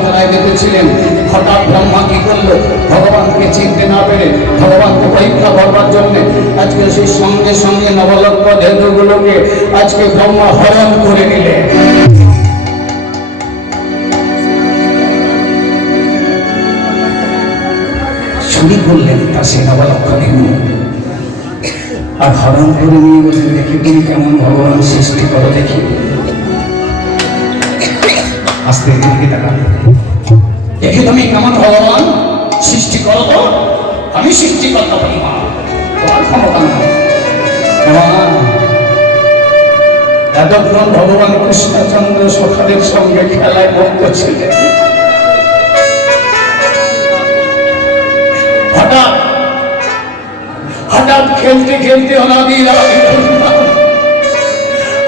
খেলায় দেখেছিলেন। হঠাৎ ব্রহ্মা কি করলো, ভগবানকে চিনতে না পেরে ভগবানকে পরীক্ষা করবার জন্য আজকে সেই সঙ্গে সঙ্গে নবলক্ষ ধেনুগুলোকে আজকে ব্রহ্মা হরণ করে নিলেন। চুরি করলেন তার সে নবলক্ষ ধেনু, আর হরণ করে নিয়ে বললেন, দেখি তুমি কেমন ভগবান সৃষ্টি করো দেখি। আস্তে দিকে তাকাবে, দেখি তুমি কেমন ভগবান সৃষ্টি করো, তো আমি সৃষ্টিকর্তা ব্রহ্মা, তোমার ক্ষমতা নয়। এতক্ষণ ভগবান কৃষ্ণচন্দ্র সখাদের সঙ্গে খেলায় মত্ত ছিলেন, হঠাৎ খেলতে খেলতে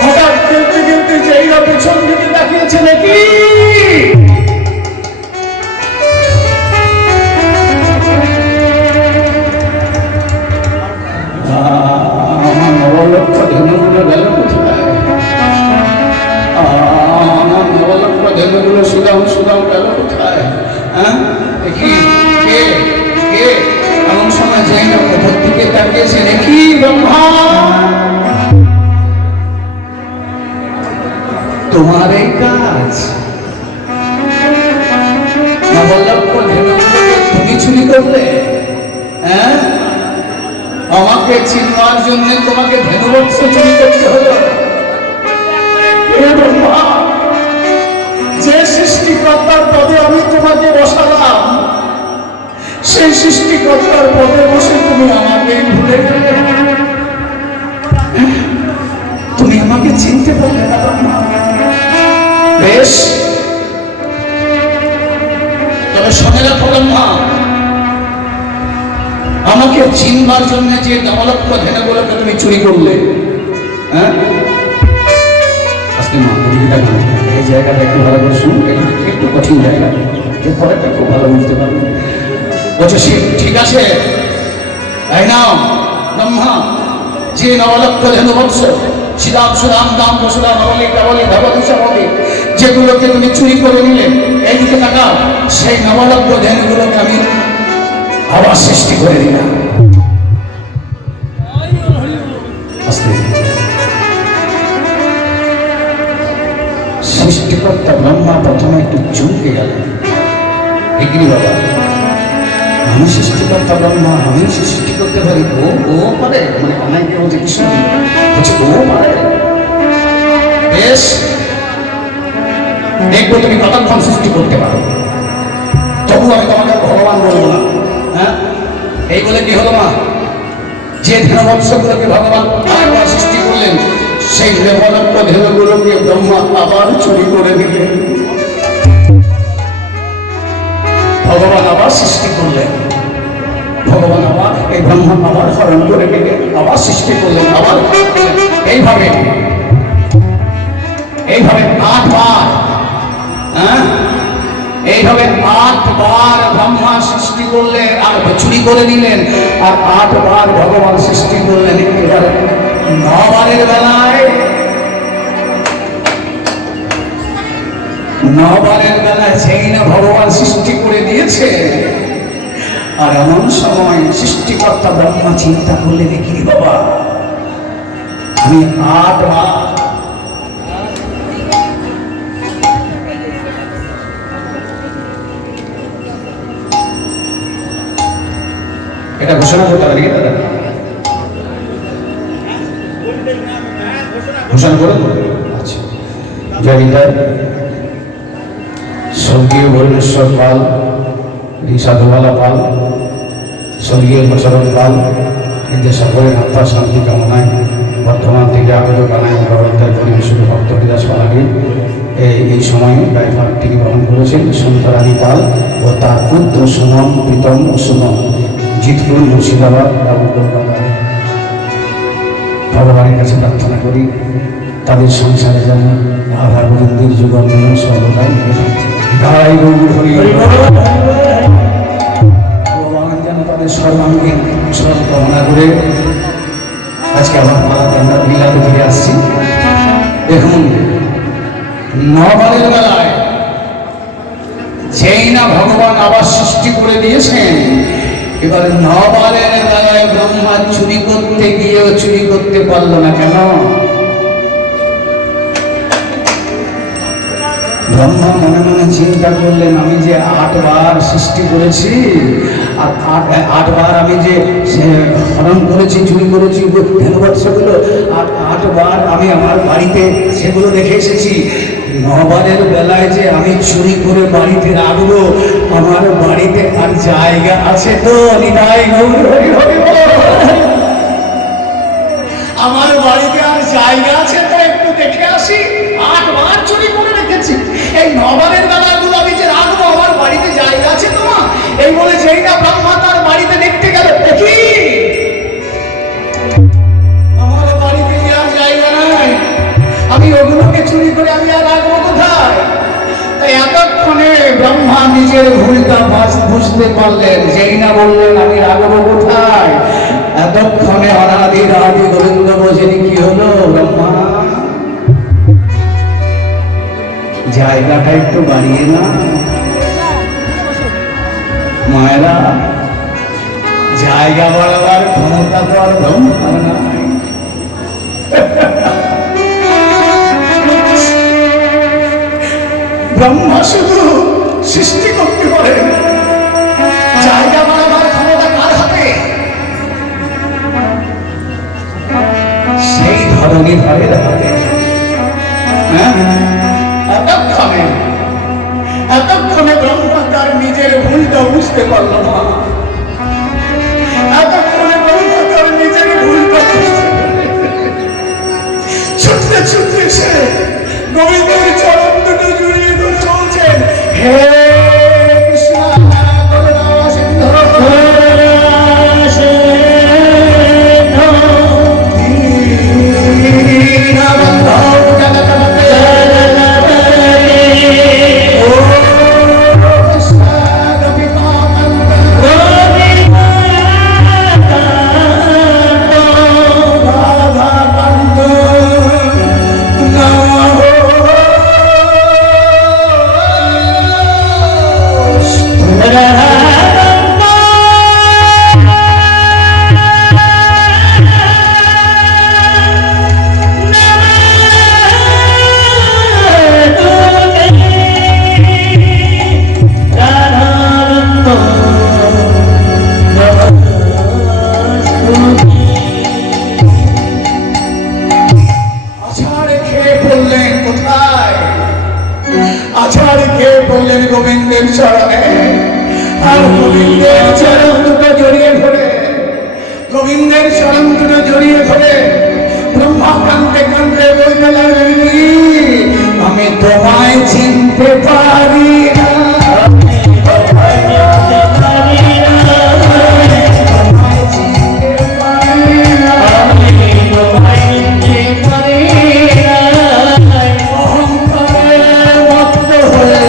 হঠাৎ খেলতে খেলতে যেইরা পেছন দিকে তাকিয়েছে নাকি আমার নবলক্ষ ধেনুগুলো গেল কোথায়? আমার নবলক্ষ ধেনুগুলো সুদাম সুদাম গেল কোথায়? হ্যাঁ ডাকিয়েছেন, কি ব্রহ্মা তোমার এই কাজ? না বললাম তুমি চুরি করলে? হ্যাঁ, আমাকে চিনবার জন্য তোমাকে ধেনুবৎস চুরি করতে হলো? হে ব্রহ্মা, যে সৃষ্টিকর্তার পদে আমি তোমাকে বসালাম, সেই সৃষ্টিকর্তার পদে বসে তুমি আমাকে ভুলে গেলে। তুমি আমাকে চিনতে পারলে না ব্রহ্মা? বেশ, তবে শোনে রাখো ব্রহ্মা, আমাকে চিনবার জন্য যে নবলক্ষ ধেনুগুলোকে তুমি চুরি করলে, হ্যাঁ, এই জায়গাটা একটু ভালো করে শুনুন, একটু কঠিন জায়গা, এর পরেটা খুব ভালো বুঝতে পারবেন। বলছে ঠিক আছে, তাই নাও ব্রহ্মা, যে নবলক্ষ ধেনু বৎস শ্রীরাম সুরাম দাম বসুরাম নবলী কেবলী ভগবতী সাবলী যেগুলোকে তুমি চুরি করে নিলে, এইদিকে তাকাও, সেই নবলক্ষ ধেনুগুলোকে আমি আবার সৃষ্টি করে দিলাম। সৃষ্টিকর্তা ব্রহ্মা প্রথমে একটু চমকে গেলেন। এগিয়ে বাবা, আমি সৃষ্টিকর্তা ব্রহ্মা, আমি সৃষ্টি করতে পারি? ও পারে? মানে অনেকে বলছে কৃষ্ণ বলছে ও পারে। বেশ, দেখবো তুমি কতক্ষণ সৃষ্টি করতে পারো, তবু আমি তোমাকে ভগবান বলবো না। হ্যাঁ, এই বলে কি হলো মা, যে ধেনুবৎসগুলোকে ভগবান আরেকবার সৃষ্টি করলেন, সেই নবলক্ষ ধেনুগুলোকে ব্রহ্মা আবার চুরি করে দিলেন। ভগবান আবার সৃষ্টি করলেন, ভগবান আবার এই ব্রহ্মা আবার হরণ করে নিলেন, আবার সৃষ্টি করলেন, আবার এইভাবে এইভাবে 8 বার, হ্যাঁ, এইভাবে 8 বার ব্রহ্মা সৃষ্টি করলেন আর চুরি করে নিলেন, আর 8 বার ভগবান সৃষ্টি করলেন। এবার 9 বারের বেলায়, 9 বারের বেলায় সেই না ভগবান সৃষ্টি করে দিয়েছে, আর এমন সময় সৃষ্টিকর্তা ব্রহ্মা চিন্তা করলে, দেখি বাবা, আমি 8 বার এটা ঘোষণা করতে পারি, ঘোষণা করে। আচ্ছা, জয় বিদায়। স্বর্গীয় বরুণেশ্বর পাল, সাধুবালা পাল, স্বর্গীয় প্রচরণ পাল, এদের সকলের আত্মার শান্তি কামনায় বর্ধমান থেকে আগত কানায় গৌরবদায় পরিবেশিত ভক্ত হরিদাস পালাকে এই সময়ে দায়ভারটি গ্রহণ করেছেন সুন্দরানী পাল ও তার পুত্র সুমন, প্রীতম ও সুমন, জিতপুর, মুর্শিদাবাদ, এবং কলকাতা। ভগবানের কাছে প্রার্থনা করি তাদের সংসারে যেন আধার গোবিন্দের যুগল সর্বদাই ভগবান যেন তাদের সর্বাঙ্গীন সব কামনা করে আজকে আমার পালাতে আমরা লীলাতে ফিরে আসছি। দেখুন, 9 বারের বেলায় যেই না ভগবান আবার সৃষ্টি করে দিয়েছেন, এবার 9 বারের বেলায় ব্রহ্মা চুরি করতে গিয়েও চুরি করতে পারলো না। কেন? ব্রহ্মা মনে মনে চিন্তা করলেন, আমি যে 8 বার সৃষ্টি করেছি, আর 8 বার আমি যে হরণ করেছি, চুরি করেছি ধেনুবৎসগুলো, আর 8 বার আমি আমার বাড়িতে সেগুলো রেখে এসেছি। 9 বারের বেলায় যে আমি চুরি করে বাড়িতে রাখবো, আমার বাড়িতে আর জায়গা আছে তো? নিতাই গৌর হরি হরি বল। আমার বাড়িতে আর জায়গা আছে তো? একটু দেখে আসি। 8 বার চুরি করে রেখেছি, এই 9 বারের বেলাগুলো আমি যে রাখবো, আমার বাড়িতে জায়গা আছে তো? এই বলে যেই না ব্রহ্মা তার বাড়িতে দেখতে গেল, দেখি আমার বাড়িতে আর জায়গা নাই, আমি ওগুলোকে চুরি করে আমি আর রাখবো কোথায়? তাই এতক্ষণে ব্রহ্মা নিজের ভুলটা বুঝতে পারলেন, যেই না বললেন আমি রাখবো কোথায়, এতক্ষণে অনাদি আদি গোবিন্দ বোঝেনি কি হলো, ব্রহ্মা জায়গাটা একটু বাড়িয়ে না মায়েরা, জায়গা বাড়াবার ক্ষমতা তো আর ব্রহ্মার নাই। ব্রহ্মা শুধু সৃষ্টি করতে পারে, জায়গা বাড়াবার ক্ষমতা কার হাতে? সেই ধরনী ভাবের হাতে। হ্যাঁ, এতক্ষণে ব্রহ্মা তার নিজের ভুলটা বুঝতে পারল না। এতক্ষণে ব্রহ্মা তার নিজের ভুলটা বুঝতে পারল। ছুটতে ছুটতে সে গোবিন্দের চরণ দুটো জড়িয়ে ধরে বলছেন, হে কৃষ্ণ করুণা সিন্ধু দীনবন্ধো জগৎপতে ও কৃষ্ণ গোপীকানন্দ রাধাকান্ত আছাড় খেয়ে পড়লেন কোথায়? আছাড় খেয়ে পড়লেন গোবিন্দের চরণে। আর গোবিন্দের চরণ দুটো জড়িয়ে ধরে, গোবিন্দের চরণ দুটো জড়িয়ে ধরে ব্রহ্মা কাঁদতে কাঁদতে বলতে লাগলেন, আমি তোমায় চিনতে পারি না, তোমায় চিনতে পারি না, অহংকারে মত্ত হয়ে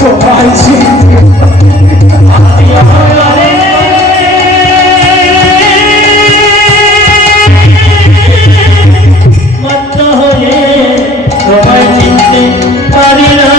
তোমায় চিনতে তোমায় চিনতে পারি না।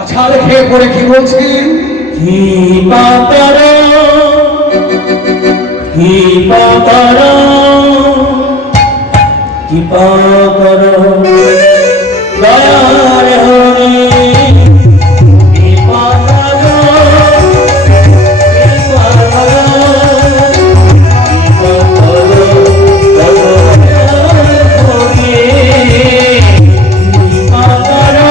আছাড় খেয়ে পড়ে কি বলছেন? কৃপা করো দয়ার হরি কৃপা করো কৃপা করো কৃপা করো দয়ার হরি কৃপা করো কৃপা করো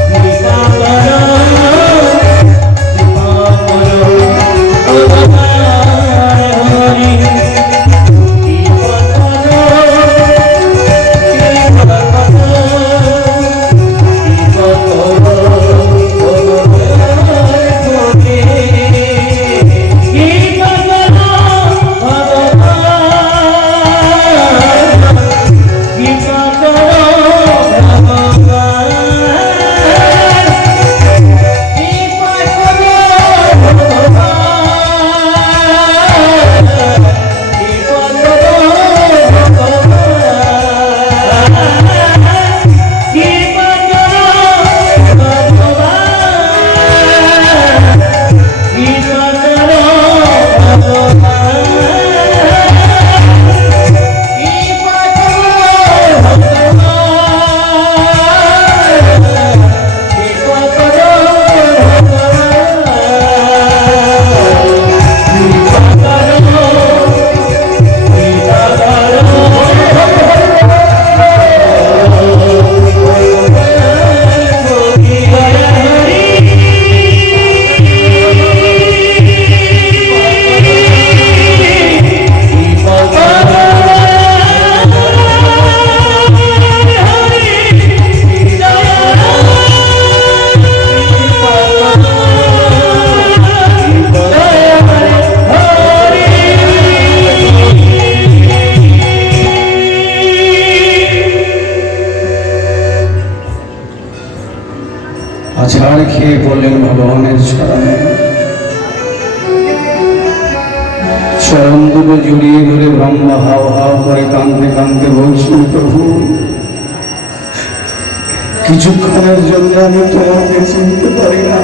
কৃপা করো দয়ার হরি কৃপা করো ভগবানের চরণে চরণ দুটো জড়িয়ে ধরে ব্রহ্মা হাও হাও করে কাঁদতে কাঁদতে বলছেন, প্রভু কিছুক্ষণের জন্য আমি তোমাকে চিনতে পারি না,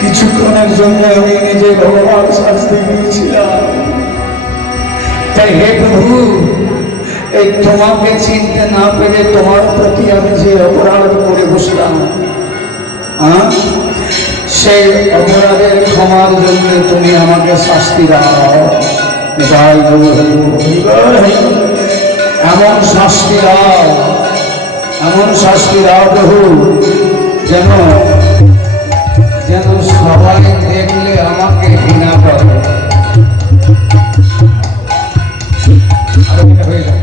কিছুক্ষণের জন্য আমি নিজে ভগবান শাস্তি দিয়েছিলাম। তাই হে প্রভু, এই তোমাকে চিনতে না পেরে তোমার প্রতি আমি যে অপরাধ করে বসলাম, সেই অপরাধের ক্ষমার জন্য তুমি আমাকে শাস্তি দাও। জয় গুরু, এমন শাস্তি দাও, এমন শাস্তি দাও প্রভু, যেন যেন সবাই দেখলে আমাকে ঘৃণা করে। আর এটা হয়ে যায়।